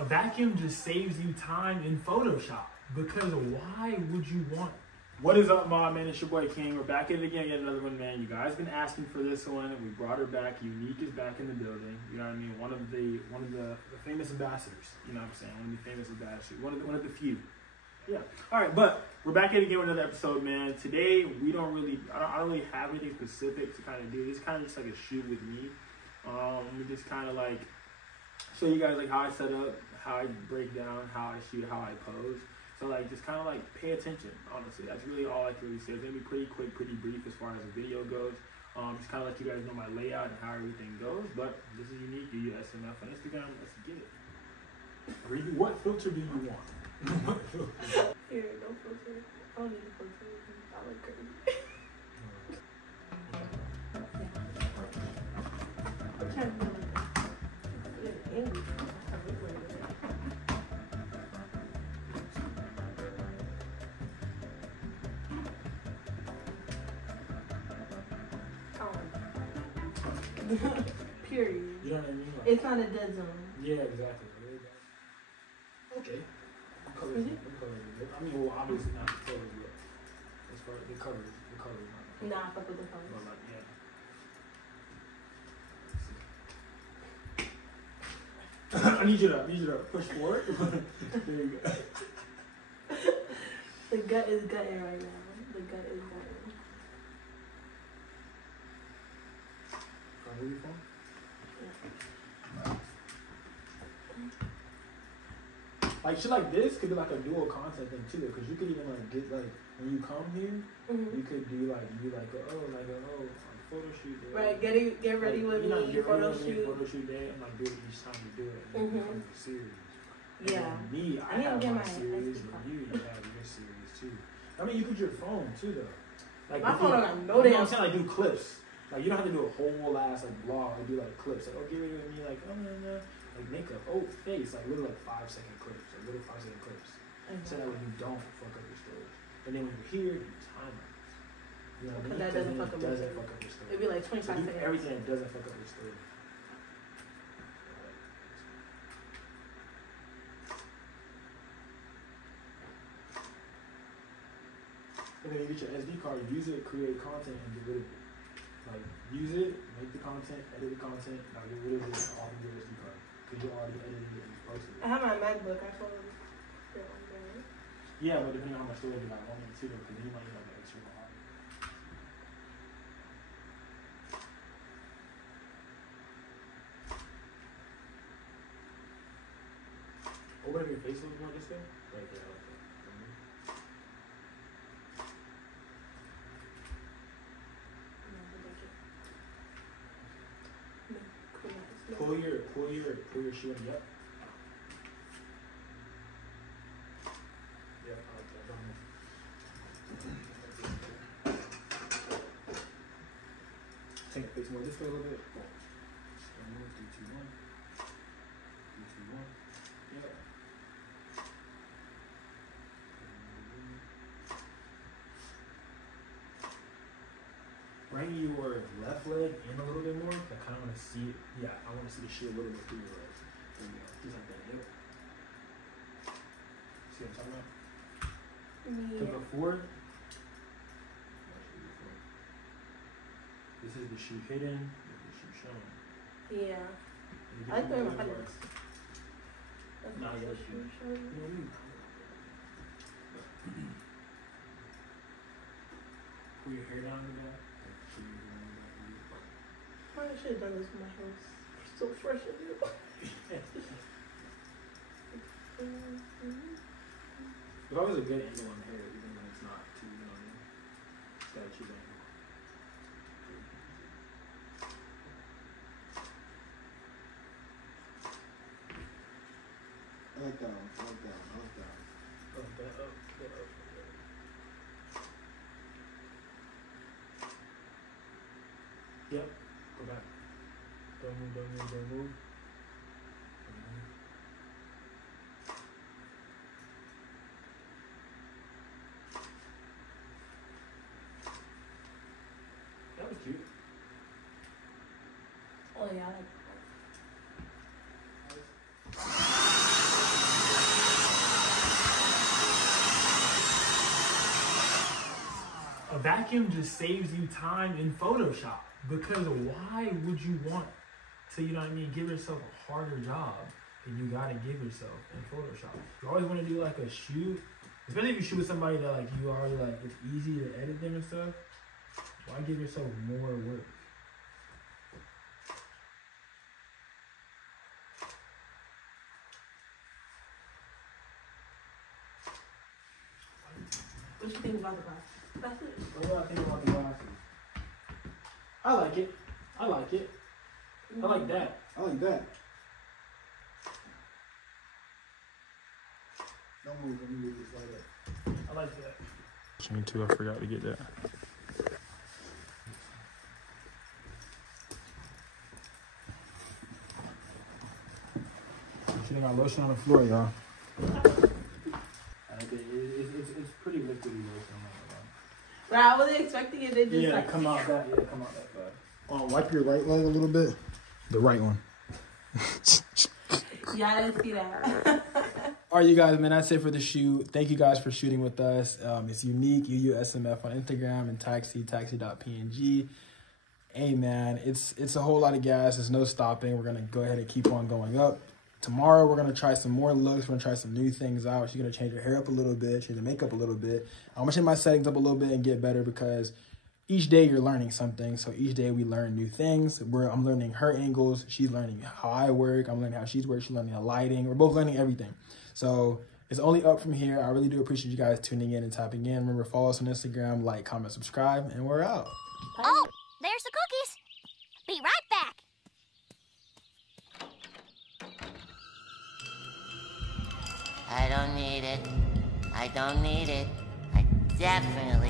A vacuum just saves you time in Photoshop, because why would you want? What is up, Mob, man? It's your boy King. We're back at it again, yet another one, man. You guys been asking for this one. We brought her back. Unique is back in the building. You know what I mean? One of the famous ambassadors. You know what I'm saying? One of the famous ambassadors. One of the few. Yeah. All right, but we're back at it again with another episode, man. Today we don't really, I don't really have anything specific to kind of do. It's kind of just like a shoot with me. We just kind of like show you guys like how I set up, how I break down, how I shoot, how I pose. So like just kind of like pay attention, honestly. That's really all I can really say. It's gonna be pretty quick, pretty brief as far as the video goes. Just kind of let you guys know my layout and how everything goes. But this is Unique, USMF on Instagram. Let's get it. What filter do you want? Here, no filter. I don't need a filter. I look crazy. I'm trying to be like angry. Period. You know what I mean? Like, it's not a dead zone. Yeah, exactly. Okay. The colors, I mean, well, obviously not the colors, but as far as the colors, not. Nah, I fuck with the colors. But like, yeah. I need you to push forward. There you go. The gut is gutting right now. The gut is gutting. Where you from? Like shit like this could be like a dual content thing too, because you could even like get like when you come here, you could do like photo shoot. Right, get ready with me, photo shoot. Photo shoot day, and like do it each time you do it. And it becomes a series. Yeah. And me, I have my series, and you have your series too. I mean, you could use your phone too though. Like my phone don't got no damn. I'm saying like do clips. Like you don't have to do a whole ass like vlog. Like do like clips. Like get ready with me. Like like makeup. Oh, face. Like little like 5-second clips. Like little 5-second clips. So that way you don't fuck up your story. And then when you're here, you time it. You know, because that doesn't fuck up your story. It'd be like 25 seconds. Everything that doesn't fuck up your story. And then you get your SD card, use it, create content, and get rid of it. Like, use it, make the content, edit the content, now get rid of it off of your SD card. Because you already edited it and posted it. I have my MacBook, I told him. Yeah, but depending on how much storage you got on it too, because then you might need like an external hard. Open up your face a little more this way. Right there, like that. Pull your shoe in, yep. Yeah, I like that. Take it face more this way a little bit. Move 3, 2, 1. 3, 2, 1. Yeah. Bring your left leg in a little bit more. I kind of want to see it. Yeah, I want to see the shoe a little bit through your legs. There you go. Just like that. Yep. See what I'm talking about? Yeah. So before, this is the shoe hidden. This is the shoe shown. Yeah. I like the way my head looks. Nah, yeah, shoe showing. Pull your hair down in the back. I should have done this with my hands. So fresh in here. There's always a good angle on the hair, even when it's not too, you know what I mean? Just gotta choose angle. I like that one. I like that one. I like that one. Oh, that up, that up. Yep. Go back. Don't move, don't move, don't move. That was cute. Oh yeah, I like that. vacuum just saves you time in Photoshop, because why would you want to, you know what I mean, give yourself a harder job than you gotta give yourself in Photoshop? You always want to do like a shoot, especially if you shoot with somebody that like you already like, it's easy to edit them and stuff. Why give yourself more work? What you think about the glasses? That's it. What do I think about the glasses? I like it. I like it. I like that. I like that. Don't move. Let me move this like that. I like that. Me too. I forgot to get that. Shooting got lotion on the floor, y'all. It's pretty liquidy lotion. Right, I wasn't expecting it. They just Yeah, like come out that. Yeah, come out that fast. Wipe your right leg a little bit. The right one. Yeah, I didn't see that. All right, you guys, man, that's it for the shoot. Thank you guys for shooting with us. It's unique, UUSMF on Instagram, and taxi.png. Hey, man, it's a whole lot of gas. There's no stopping. We're going to go ahead and keep on going up. Tomorrow, we're going to try some more looks. We're going to try some new things out. She's going to change her hair up a little bit, change the makeup a little bit. I'm going to change my settings up a little bit and get better, because each day you're learning something. So each day we learn new things. I'm learning her angles. She's learning how I work. I'm learning how she's working. She's learning the lighting. We're both learning everything. So it's only up from here. I really do appreciate you guys tuning in and tapping in. Remember, follow us on Instagram, like, comment, subscribe, and we're out. Oh, there's the cookies. Be right back. I don't need it. I don't need it. I definitely